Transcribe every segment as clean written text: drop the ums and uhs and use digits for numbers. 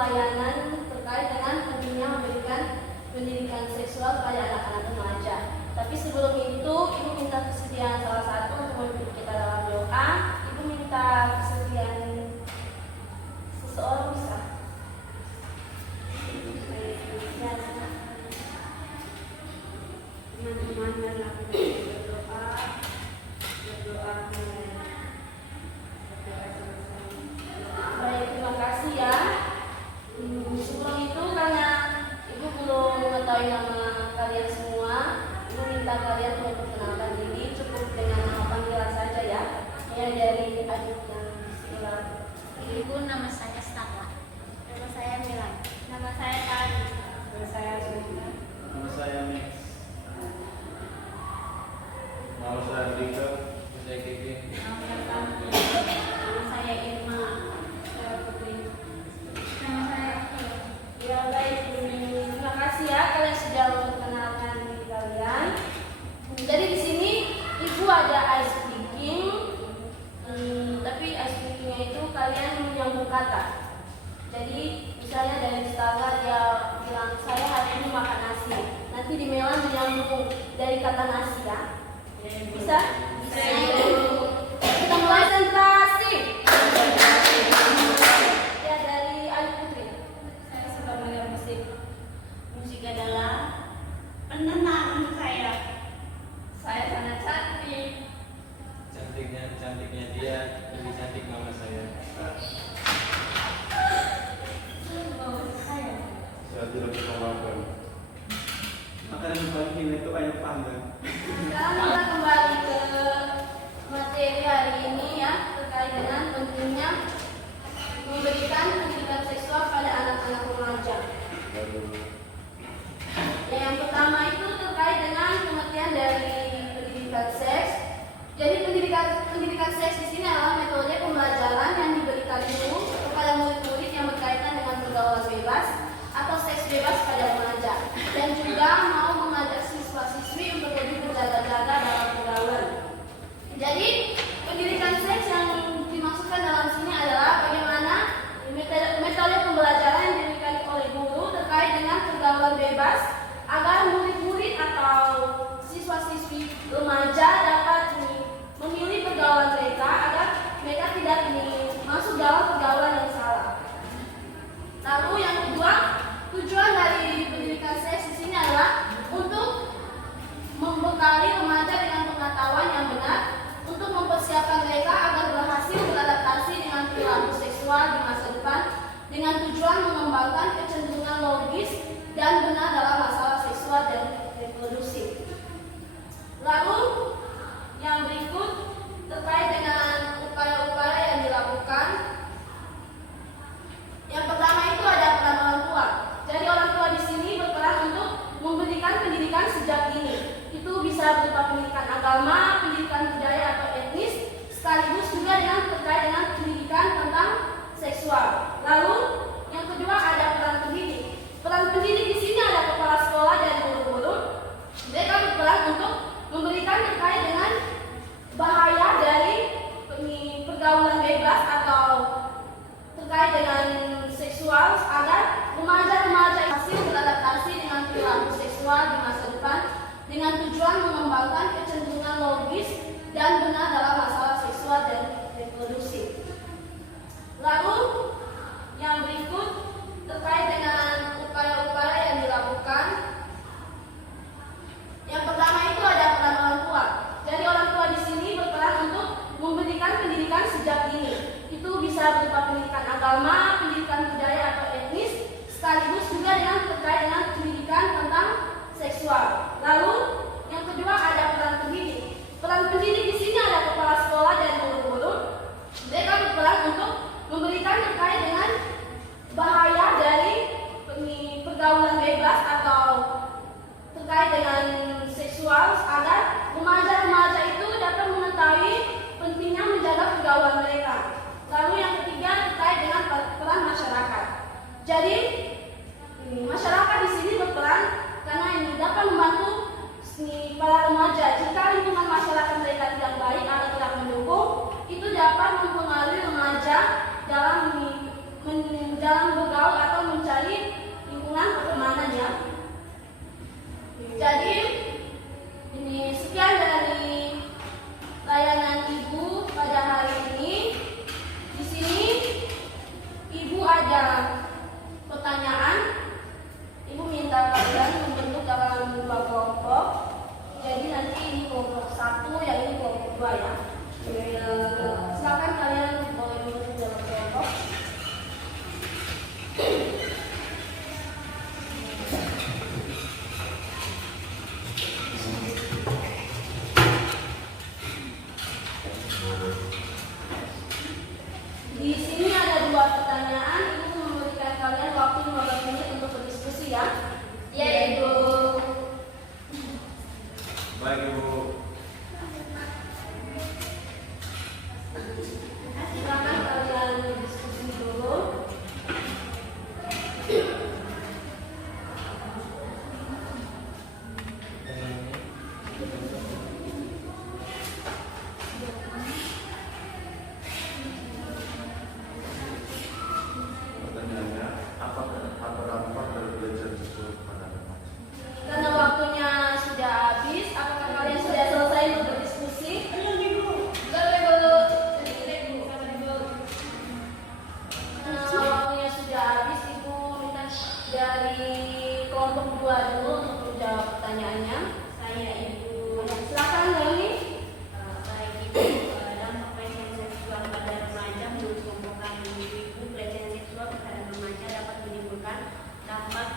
Layanan terkait dengan pentingnya memberikan pendidikan seksual pada anak-anak remaja. Tapi sebelum itu, Ibu minta kesediaan salah satu untuk memimpin kita dalam doa. Ibu minta kesediaan seseorang bisa. Teman-teman, marilah kita berdoa. Baik, terima kasih ya. Sebelum itu, karena Ibu belum mengetahui nama kalian semua, Ibu minta kalian untuk memperkenalkan diri cukup dengan nama panggilan saja ya. Dari adik yang silakan. Ibu, nama saya Stella. Nama saya Milan. Nama saya Kari. Nama saya Zulina. Nama saya Mix. Nama saya Dika. Saya Kiki. Nama saya Irma. Saya Putri. Nama saya Akil. Ya baik, terima kasih ya kalian sudah memperkenalkan diri kalian. Jadi di sini Ibu ada ice breaking, tapi ice breakingnya itu kalian menyambung kata. Jadi misalnya dari Stella dia bilang saya hari ini makan nasi. Nanti di Melan menyambung dari kata nasi ya. Bisa? Bisa. Kita mulai konsentrasi. Ya dari Ayu Putri. Saya suka mendengar musik. Musik adalah penenang untuk saya. Saya sangat cantik. Cantiknya dia lebih cantik mama saya. Saya tidak bisa makan. Makanan paling itu ayam panggang. Sekarang kita kembali ke materi hari ini ya, terkait dengan pentingnya memberikan pendidikan seksual pada anak-anak remaja. Yang pertama itu terkait dengan pengertian dari pendidikan seks. Jadi pendidikan seks di sini adalah metode pembelajaran yang diberikan guru kepada murid-murid yang berkaitan dengan pergaulan bebas atau seks bebas pada remaja, dan juga mau mengajak siswa-siswi untuk lebih berjaga-jaga dalam pergaulan. Jadi pendidikan seks yang dimaksudkan dalam sini adalah bagaimana metode pembelajaran yang diberikan oleh guru terkait dengan pergaulan bebas agar murid-murid atau siswa-siswi remaja dapat memilih pergaulan mereka agar mereka tidak masuk dalam pergaulan yang salah. Lalu yang kedua, tujuan dari pendidikan seks di sini adalah untuk membekali remaja dengan pengetahuan yang benar untuk mempersiapkan mereka agar berhasil beradaptasi dengan perilaku seksual di masa depan dengan tujuan mengembangkan kecenderungan logis dan benar dalam masalah seksual dan reproduksi. Lalu yang berikut terkait dengan upaya-upaya yang dilakukan. Yang pertama itu ada peran orang tua. Jadi orang tua di sini berperan untuk memberikan pendidikan sejak dini. Itu bisa berupa pendidikan agama, pendidikan budaya atau etnis, sekaligus juga dengan terkait dengan pendidikan tentang seksual. Lalu yang kedua ada peran pendidik. Peran pendidik di sini ada kepala terkait dengan seksual agar remaja-remaja itu dapat mengetahui pentingnya menjaga pergaulan mereka. Lalu yang ketiga terkait dengan peran masyarakat. Jadi masyarakat di sini berperan karena ini dapat membantu para remaja. Jika lingkungan masyarakat mereka tidak baik atau tidak mendukung, itu dapat mempengaruhi remaja dalam bergaul atau mencari lingkungan pertemanan ya. Jadi ini sekian dari layanan ibu pada hari ini. Di sini ibu ada pertanyaan. Ibu minta kalian membentuk dalam 2 kelompok. Jadi nanti ini kelompok 1, yang ini kelompok 2 ya. Silakan kalian boleh membentuk dalam kelompok. Di sini ada 2 pertanyaan. Ibu memberikan kalian waktu 15 menit untuk berdiskusi ya. Ya Ibu. Baik Ibu. Silakan kalian berdiskusi dulu. Pertanyaannya, apa dampak dari pelecehan seksual pada remaja? Karena waktunya sudah habis, apakah kalian sudah selesai untuk berdiskusi? Karena waktunya sudah habis, Ibu minta dari kelompok 2 dulu untuk menjawab pertanyaannya. Saya Ibu. Silakan Dani. Baik Ibu, dampak pelecehan seksual pada remaja menurut kelompok kami Ibu, pelecehan seksual pada remaja dapat menimbulkan dampak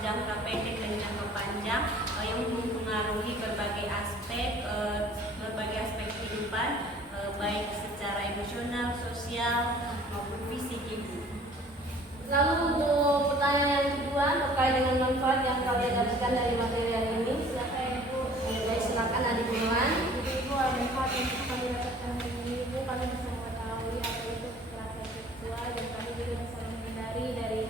jangka pendek dan jangka panjang yang mempengaruhi berbagai aspek kehidupan, baik secara emosional, sosial maupun fisik Ibu. Lalu untuk pertanyaan yang kedua terkait dengan manfaat yang kalian dapatkan dari materi hari ini, silakan Ibu. Baik, silakan Adik Firman. Ibu, ada manfaat yang bisa kami dapatkan dari ini. Ibu, kami bisa mengetahui apa itu kekerasan seksual dan kami juga bisa menghindari dari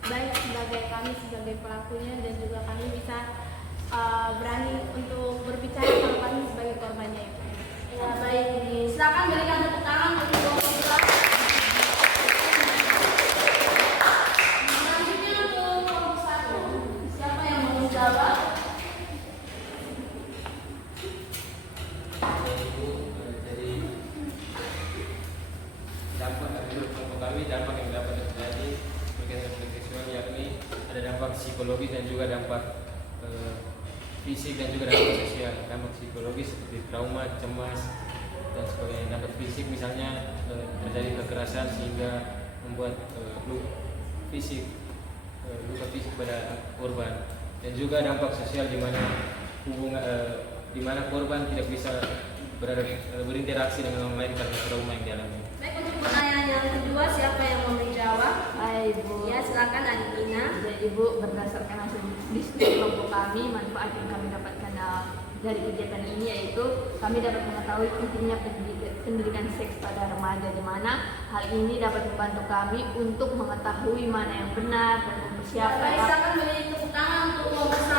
baik sebagai kami sebagai pelakunya dan juga kami bisa berani untuk berbicara kalau kami sebagai korbannya. Ya, baik. Silakan berikan tepuk tangan untuk kelompok 2. Selanjutnya untuk kelompok 1. Siapa yang mau menjawab? Ibu, jadi dampak menurut kelompok kami, dampak yang dapat terjadi berkaitan dengan seksual yakni ada dampak psikologis dan juga dampak fisik dan juga dampak sosial. Dampak psikologis seperti trauma, cemas dan sebagainya. Dampak fisik misalnya terjadi kekerasan sehingga membuat luka fisik pada korban, dan juga dampak sosial di mana korban tidak bisa berinteraksi dengan orang lain karena trauma yang dialami. Baik, untuk pertanyaan yang kedua, siapa yang mau menjawab? Hai Ibu. Ya, silakan Adik Ina. Jadi Ibu, berdasarkan hasil diskusi kelompok kami, manfaat yang kami dapatkan dari kegiatan ini yaitu kami dapat mengetahui pentingnya pendidikan seks pada remaja, di mana hal ini dapat membantu kami untuk mengetahui mana yang benar dan Baik, mempersiapkan silakan beri tepuk tangan untuk kelompok 1.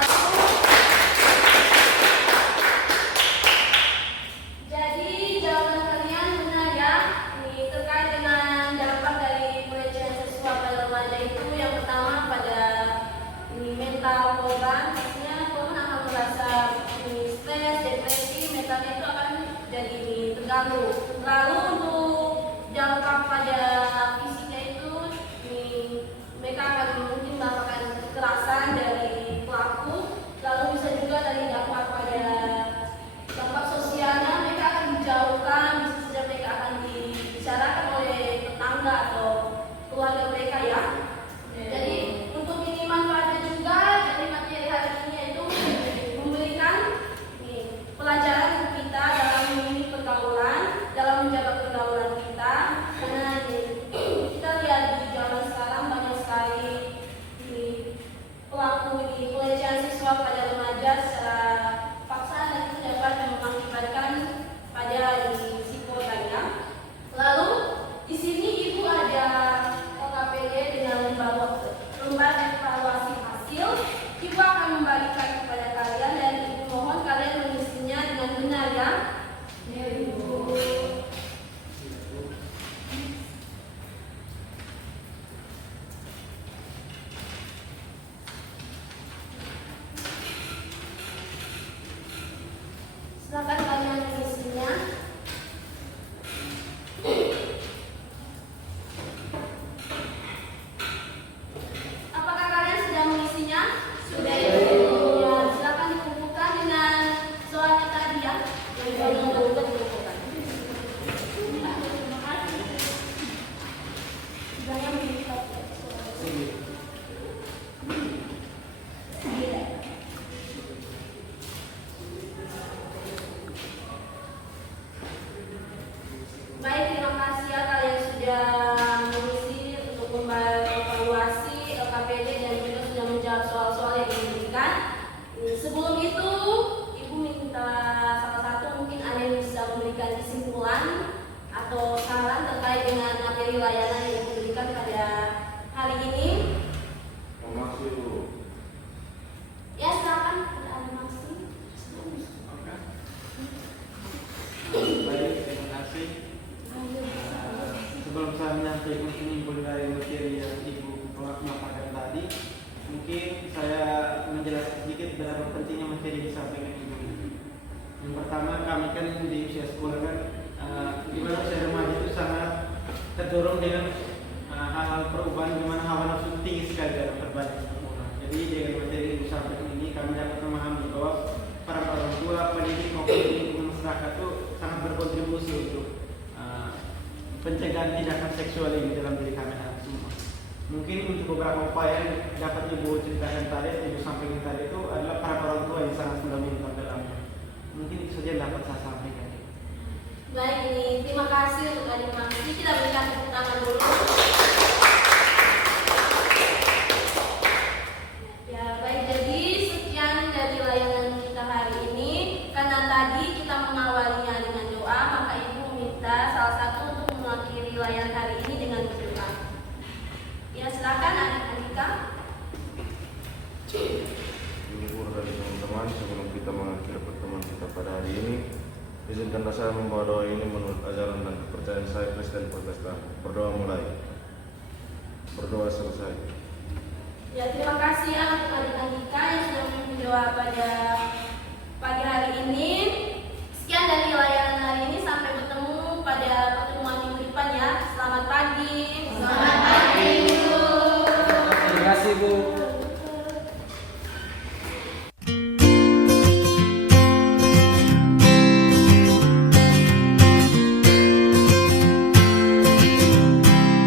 Jadi jawaban kalian benar ya. Ini terkait dengan dampak dari pelecehan seksual pada remaja itu, yang pertama pada mental korban, pastinya korban akan merasa stres, depresi, mentalnya itu akan jadi terganggu. Lalu untuk dampak pada fisiknya itu, mereka akan mungkin mendapatkan kekerasan dari pelaku. Lalu bisa juga dari dampak pada dampak sosialnya, mereka akan dijauhkan, bisa saja mereka akan dibicarakan oleh tetangga atau keluarga mereka ya. Jadi untuk ini manfaatnya juga, jadi materi hari ini yaitu memberikan pelajaran kita dalam memilih pergaulan, dalam menjaga pergaulan kita. Karena kita lihat di zaman sekarang banyak sekali pelaku diberikan pada hari ini. Masih Bu. Ya, silakan ada animasi. Oke. Baik, terima kasih. Sebelum saya menyampaikan penyimpul dari materi yang Ibu paparkan tadi, mungkin saya menjelaskan sedikit betapa pentingnya materi yang disampaikan Ibu. Yang pertama, kami kan di usia sekolah kan, di mana usia remaja itu sangat terdorong dengan hal-hal perubahan, di mana hawa nafsu tinggi sekali dalam berbagai sekolah. Jadi dengan materi yang disampaikan ini, kami dapat memahami bahwa para orang tua, pendidik maupun lingkungan masyarakat itu sangat berkontribusi untuk pencegahan tindakan seksual ini dalam diri kami anak semua. Mungkin untuk beberapa upaya yang dapat Ibu ceritakan tadi, Ibu sampaikan tadi itu adalah para orang tua yang sangat fundamental dalamnya. Mungkin itu saja yang dapat saya sampaikan. Baik, ini terima kasih untuk animasi. Kita berikan tepuk tangan dulu. Ya, baik, jadi sekian dari layanan kita hari ini. Karena tadi kita mengawalinya dengan doa, maka Ibu minta salah satu untuk mengakhiri layanan hari ini dengan berdoa. Ya, silakan Adik-Adika. Ibu dan teman-teman, sebelum kita mengakhiri pertemuan kita pada hari ini, izinkanlah saya membawa doa ini menurut ajaran dan kepercayaan saya Kristen Protestan. Berdoa mulai. Berdoa selesai. Ya, terima kasih ya untuk Adik-Adika yang sudah memimpin doa pada pagi hari ini. Sekian dari layanan hari ini, sampai bertemu pada pertemuan minggu depan ya. Selamat pagi. Selamat pagi, Bu. Terima kasih Bu.